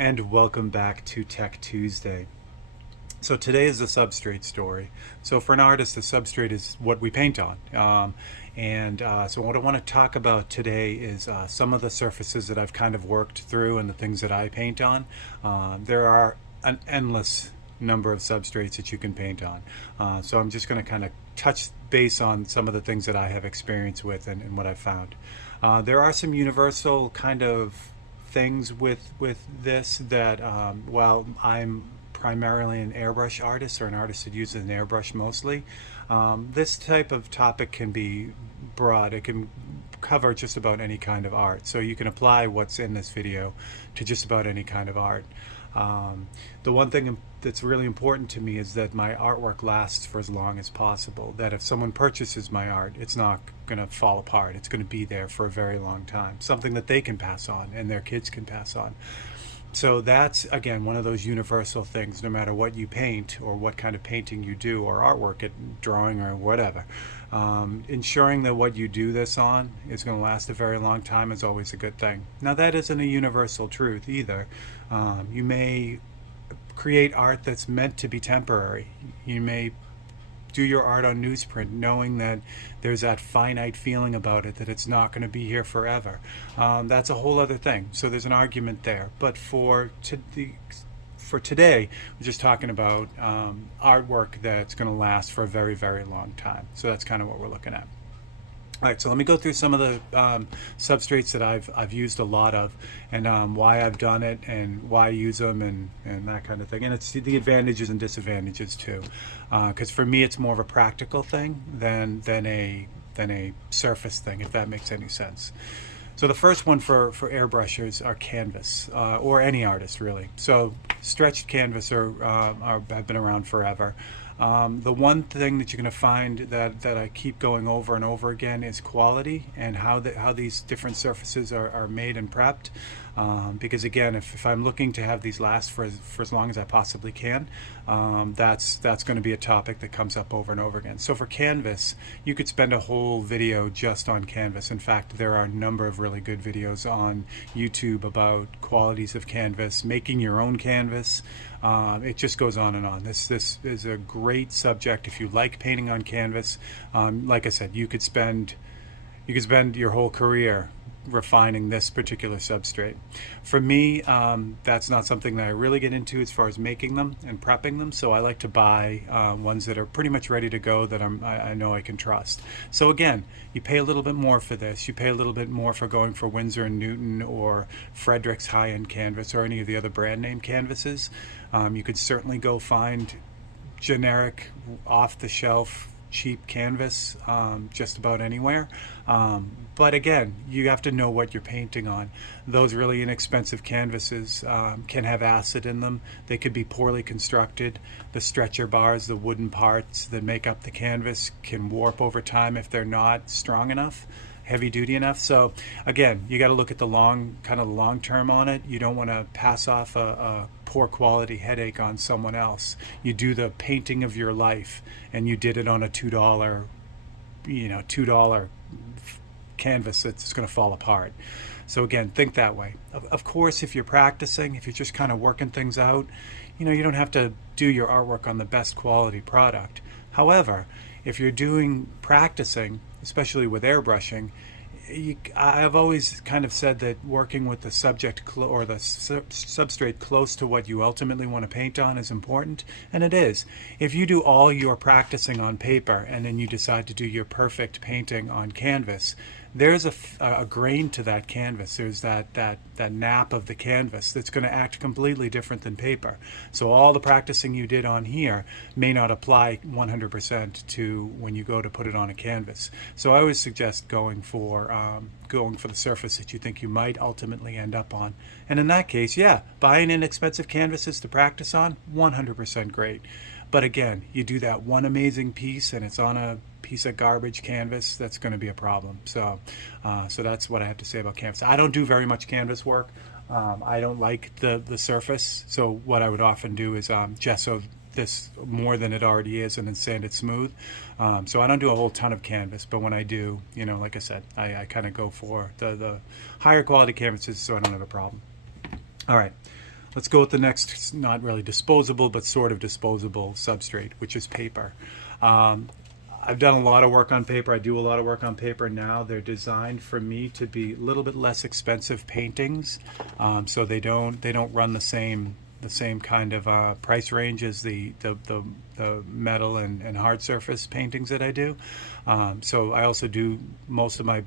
And welcome back to Tech Tuesday. So today is the substrate story. So for an artist, the substrate is what we paint on. So what I want to talk about today is some of the surfaces that I've kind of worked through and the things that I paint on. There are an endless number of substrates that you can paint on. So I'm just going to kind of touch base on some of the things that I have experience with and what I've found. There are some universal kind of things with this that while I'm primarily an airbrush artist or an artist that uses an airbrush mostly, this type of topic can be broad. It can cover just about any kind of art. So you can apply what's in this video to just about any kind of art. The one thing that's really important to me is that my artwork lasts for as long as possible. That if someone purchases my art, it's not going to fall apart. It's going to be there for a very long time. Something that they can pass on and their kids can pass on. So that's, again, one of those universal things, no matter what you paint or what kind of painting you do or artwork, drawing or whatever. Ensuring that what you do this on is going to last a very long time is always a good thing. Now, that isn't a universal truth either. You may create art that's meant to be temporary. You may do your art on newsprint knowing that there's that finite feeling about it, that it's not going to be here forever. That's a whole other thing. So there's an argument there. But for today, we're just talking about artwork that's going to last for a very, very long time. So that's kind of what we're looking at. All right, so let me go through some of the substrates that I've used a lot of, and why I've done it, and why I use them, and that kind of thing. And it's the advantages and disadvantages too, because for me it's more of a practical thing than a surface thing, if that makes any sense. So the first one for airbrushers are canvas, or any artist really. So stretched canvas have been around forever. The one thing that you're going to find that I keep going over and over again is quality and how these different surfaces are made and prepped. Because again, if I'm looking to have these last for as long as I possibly can, that's going to be a topic that comes up over and over again. So for canvas, you could spend a whole video just on canvas. In fact, there are a number of really good videos on YouTube about qualities of canvas, making your own canvas. It just goes on and on. This is a great subject if you like painting on canvas. Like I said, you could spend your whole career refining this particular substrate. For me, that's not something that I really get into as far as making them and prepping them. So I like to buy ones that are pretty much ready to go that I know I can trust. So again, you pay a little bit more for this. You pay a little bit more for going for Winsor & Newton or Frederick's high-end canvas or any of the other brand name canvases. You could certainly go find generic, off-the-shelf, cheap canvas just about anywhere. But again, you have to know what you're painting on. Those really inexpensive canvases can have acid in them. They could be poorly constructed. The stretcher bars, the wooden parts that make up the canvas, can warp over time if they're not strong enough, heavy duty enough. So again, you got to look at the long term on it. You don't want to pass off a poor quality headache on someone else. You do the painting of your life, and you did it on a $2 canvas that's going to fall apart. So again, think that way. Of course, if you're practicing, if you're just kind of working things out, you don't have to do your artwork on the best quality product. However, if you're practicing, especially with airbrushing, I've always kind of said that working with the subject or the substrate close to what you ultimately want to paint on is important, and it is. If you do all your practicing on paper and then you decide to do your perfect painting on canvas, there's a grain to that canvas. There's that nap of the canvas that's going to act completely different than paper. So all the practicing you did on here may not apply 100% to when you go to put it on a canvas. So I always suggest going for the surface that you think you might ultimately end up on. And in that case, yeah, buying inexpensive canvases to practice on, 100% great. But again, you do that one amazing piece and it's on a piece of garbage canvas, that's going to be a problem. So that's what I have to say about canvas. I don't do very much canvas work. I don't like the surface. So what I would often do is gesso this more than it already is and then sand it smooth. So I don't do a whole ton of canvas, but when I do, like I said, I kind of go for the higher quality canvases so I don't have a problem. All right. let's go with the next, not really disposable, but sort of disposable substrate, which is paper. I've done a lot of work on paper. I do a lot of work on paper now. They're designed for me to be a little bit less expensive paintings, so they don't run the same kind of price range as the metal and hard surface paintings that I do. So I also do most of my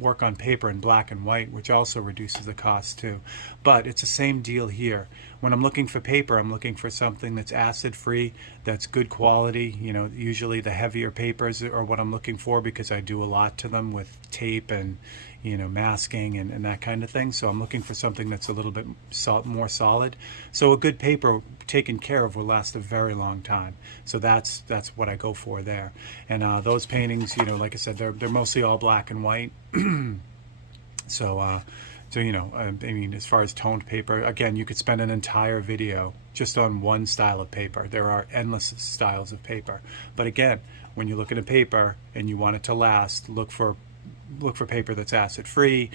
work on paper in black and white, which also reduces the cost too. But it's the same deal here. When I'm looking for paper, I'm looking for something that's acid free, that's good quality. You know, usually the heavier papers are what I'm looking for because I do a lot to them with tape and, you know, masking and that kind of thing. So I'm looking for something that's a little bit more solid. So a good paper taken care of will last a very long time. So that's what I go for there. And those paintings, you know, like I said, they're mostly all black and white. So you know, I mean, as far as toned paper, again, you could spend an entire video just on one style of paper. There are endless styles of paper. But again, when you're looking at paper and you want it to last, look for paper that's acid free.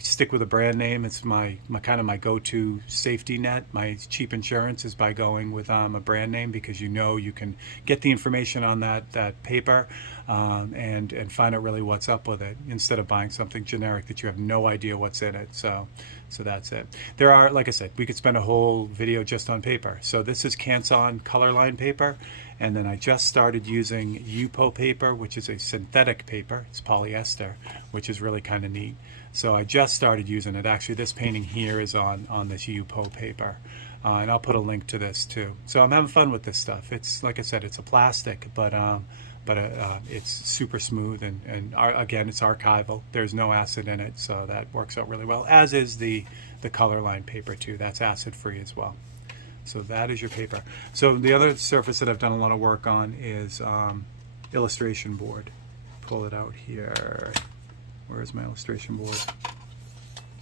Stick with a brand name. It's my kind of my go-to safety net. My cheap insurance is by going with a brand name, because you know you can get the information on that paper and find out really what's up with it, instead of buying something generic that you have no idea what's in it. So that's it. There are, like I said, we could spend a whole video just on paper. So this is Canson Colorline paper. And then I just started using UPO paper, which is a synthetic paper. It's polyester, which is really kind of neat. So I just started using it. Actually, this painting here is on this UPO paper. And I'll put a link to this too. So I'm having fun with this stuff. It's, like I said, it's a plastic, but it's super smooth. And again, it's archival. There's no acid in it, so that works out really well, as is the Colorline paper too. That's acid free as well. So that is your paper. So the other surface that I've done a lot of work on is illustration board. Pull it out here. Where is my illustration board?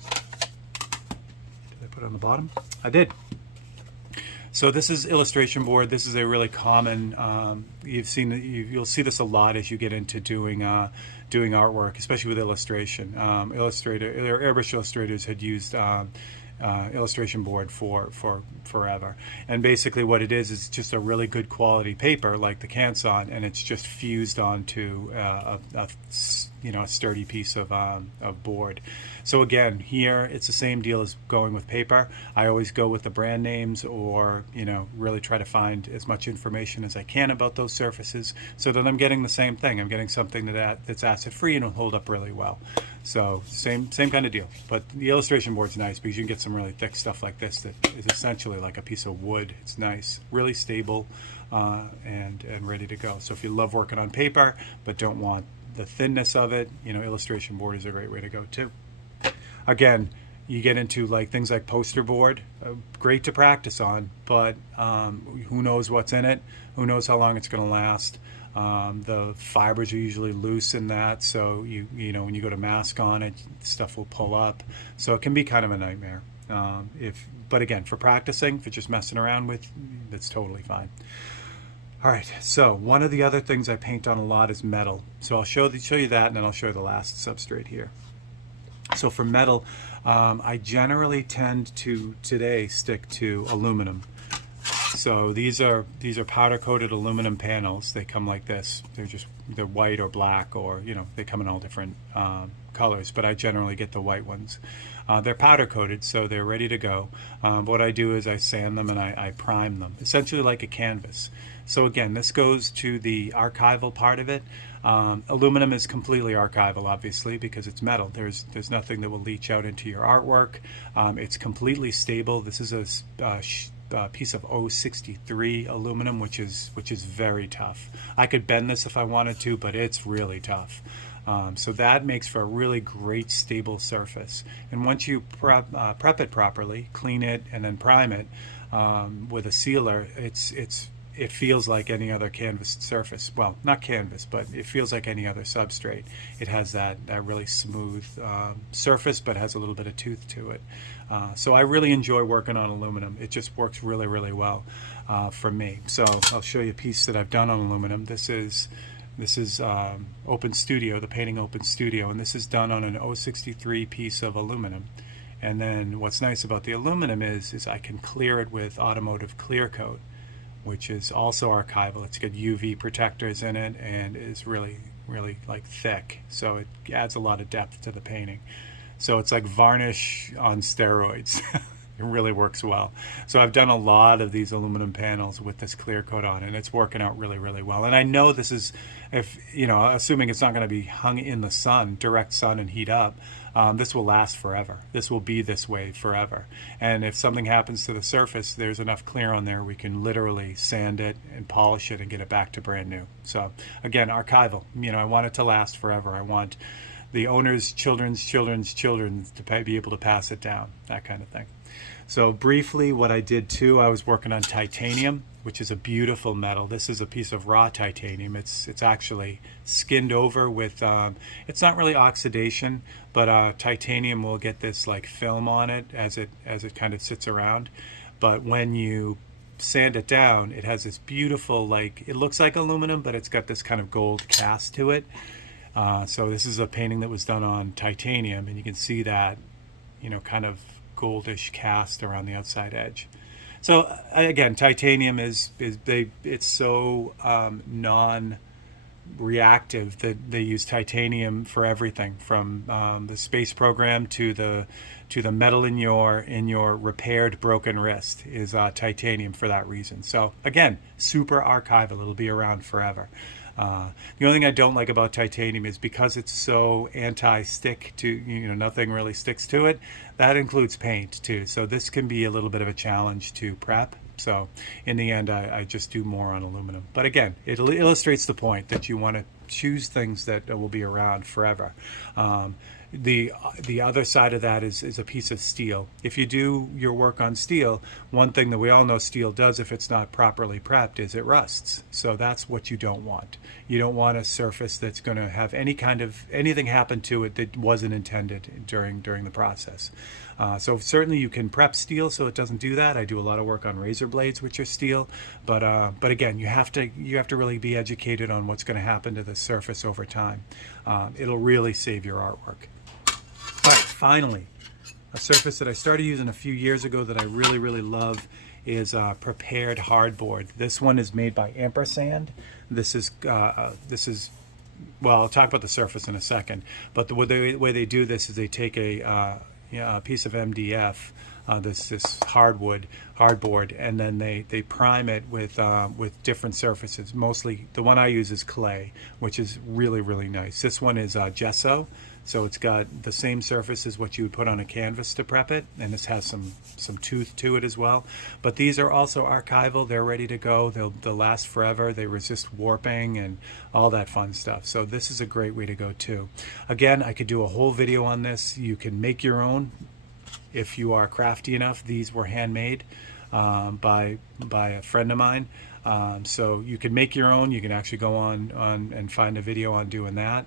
Did I put it on the bottom? I did. So this is illustration board. This is a really common. You'll see this a lot as you get into doing artwork, especially with illustration. Airbrush illustrators had used illustration board for forever, and basically what it is just a really good quality paper like the Canson, and it's just fused onto a sturdy piece of board. So again, here it's the same deal as going with paper. I always go with the brand names, or really try to find as much information as I can about those surfaces, so that I'm getting the same thing. I'm getting something that's acid free and will hold up really well. So same kind of deal. But the illustration board's nice because you can get some really thick stuff like this that is essentially like a piece of wood. It's nice, really stable, and ready to go. So if you love working on paper but don't want the thinness of it, illustration board is a great way to go too. Again, you get into things like poster board, great to practice on, but who knows what's in it? Who knows how long it's going to last? The fibers are usually loose in that, so when you go to mask on it, stuff will pull up. So it can be kind of a nightmare. But again, for practicing, for just messing around with, that's totally fine. All right, so one of the other things I paint on a lot is metal. So I'll show you that, and then I'll show you the last substrate here. So for metal, I generally tend to today stick to aluminum. So these are powder coated aluminum panels. They come like this. They're white or black, or they come in all different colors, but I generally get the white ones. They're powder coated, so they're ready to go. But what I do is I sand them and I prime them, essentially like a canvas. So again, this goes to the archival part of it. Aluminum is completely archival, obviously, because it's metal. There's nothing that will leach out into your artwork. It's completely stable. This is a piece of 063 aluminum, which is very tough. I could bend this if I wanted to, but it's really tough. So that makes for a really great stable surface. And once you prep it properly, clean it, and then prime it with a sealer, it feels like any other canvas surface. Well, not canvas, but it feels like any other substrate. It has that really smooth surface, but has a little bit of tooth to it. So I really enjoy working on aluminum. It just works really, really well for me. So I'll show you a piece that I've done on aluminum. This is Open Studio, the painting Open Studio, and this is done on an 063 piece of aluminum. And then what's nice about the aluminum is I can clear it with automotive clear coat, which is also archival. It's got UV protectors in it and is really, really like thick. So it adds a lot of depth to the painting. So it's like varnish on steroids. It really works well. So I've done a lot of these aluminum panels with this clear coat on, and it's working out really, really well. And I know this is, if you know, assuming it's not going to be hung in the sun, direct sun, and heat up, this will last forever. This will be this way forever. And if something happens to the surface, there's enough clear on there, we can literally sand it and polish it and get it back to brand new. So again, archival. You know, I want it to last forever. I want the owner's children's children's children to be able to pass it down, that kind of thing. So briefly, what I did too, I was working on titanium, which is a beautiful metal. This is a piece of raw titanium. It's actually skinned over with, it's not really oxidation, but titanium will get this like film on it as it kind of sits around. But when you sand it down, it has this beautiful, like, it looks like aluminum, but it's got this kind of gold cast to it. So this is a painting that was done on titanium, and you can see that, you know, kind of goldish cast around the outside edge. So again, titanium it's so non-reactive that they use titanium for everything from the space program to the metal in your repaired broken wrist is titanium for that reason. So again, super archival. It'll be around forever. The only thing I don't like about titanium is because it's so anti-stick to, you know, nothing really sticks to it. That includes paint too. So this can be a little bit of a challenge to prep. So in the end, I just do more on aluminum. But again, it illustrates the point that you want to choose things that will be around forever. The other side of that is a piece of steel. If you do your work on steel, one thing that we all know steel does if it's not properly prepped is it rusts. So that's what you don't want. You don't want a surface that's going to have anything happen to it that wasn't intended during the process. So certainly you can prep steel so it doesn't do that. I do a lot of work on razor blades, which are steel, but again, you have to really be educated on what's going to happen to the surface over time. It'll really save your artwork. All right, finally, a surface that I started using a few years ago that I really, really love is prepared hardboard. This one is made by Ampersand. This is well, I'll talk about the surface in a second, but the way they do this is they take a piece of MDF, this hardboard, and then they prime it with different surfaces. Mostly the one I use is clay, which is really, really nice. This one is gesso, so it's got the same surface as what you would put on a canvas to prep it, and this has some tooth to it as well. But these are also archival. They're ready to go. They'll last forever. They resist warping and all that fun stuff. So this is a great way to go too. Again, I could do a whole video on this. You can make your own if you are crafty enough. These were handmade by a friend of mine. So you can make your own. You can actually go on and find a video on doing that.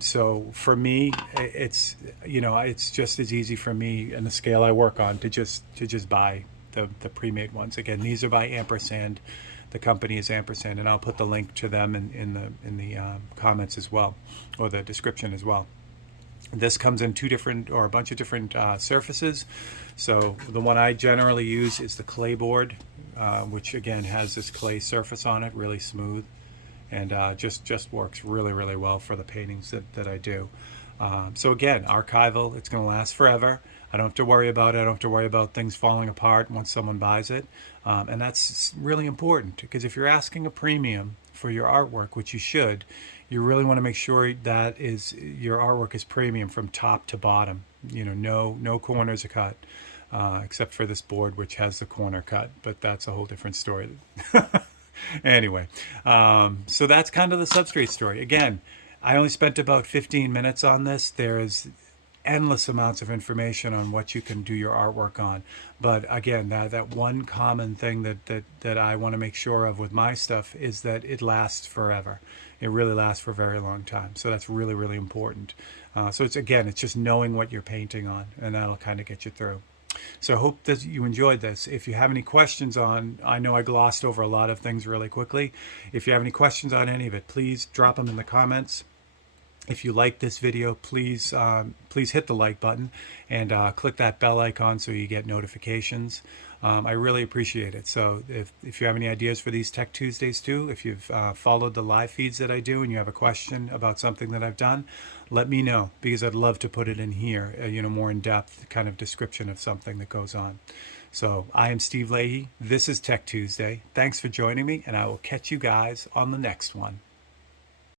So for me, it's just as easy for me and the scale I work on to just buy the pre-made ones. Again, these are by Ampersand. The company is Ampersand, and I'll put the link to them in the comments as well, or the description as well. This comes in a bunch of different surfaces. So the one I generally use is the clay board, which again has this clay surface on it, really smooth, and just works really, really well for the paintings that I do. So again, archival, it's going to last forever. I don't have to worry about it. I don't have to worry about things falling apart once someone buys it. And that's really important, because if you're asking a premium for your artwork, which you should, you really want to make sure that your artwork is premium from top to bottom. You know, no corners are cut, except for this board, which has the corner cut, but that's a whole different story. Anyway, so that's kind of the Substrate story. Again, I only spent about 15 minutes on this. There is endless amounts of information on what you can do your artwork on. But again, that one common thing that I want to make sure of with my stuff is that it lasts forever. It really lasts for a very long time. So that's really, really important. So it's just knowing what you're painting on, and that'll kind of get you through. So I hope that you enjoyed this. If you have any questions I know I glossed over a lot of things really quickly. If you have any questions on any of it, please drop them in the comments. If you like this video, please hit the like button and click that bell icon so you get notifications. I really appreciate it. So if you have any ideas for these Tech Tuesdays too, if you've followed the live feeds that I do and you have a question about something that I've done, let me know, because I'd love to put it in here, more in-depth kind of description of something that goes on. So I am Steve Leahy. This is Tech Tuesday. Thanks for joining me, and I will catch you guys on the next one.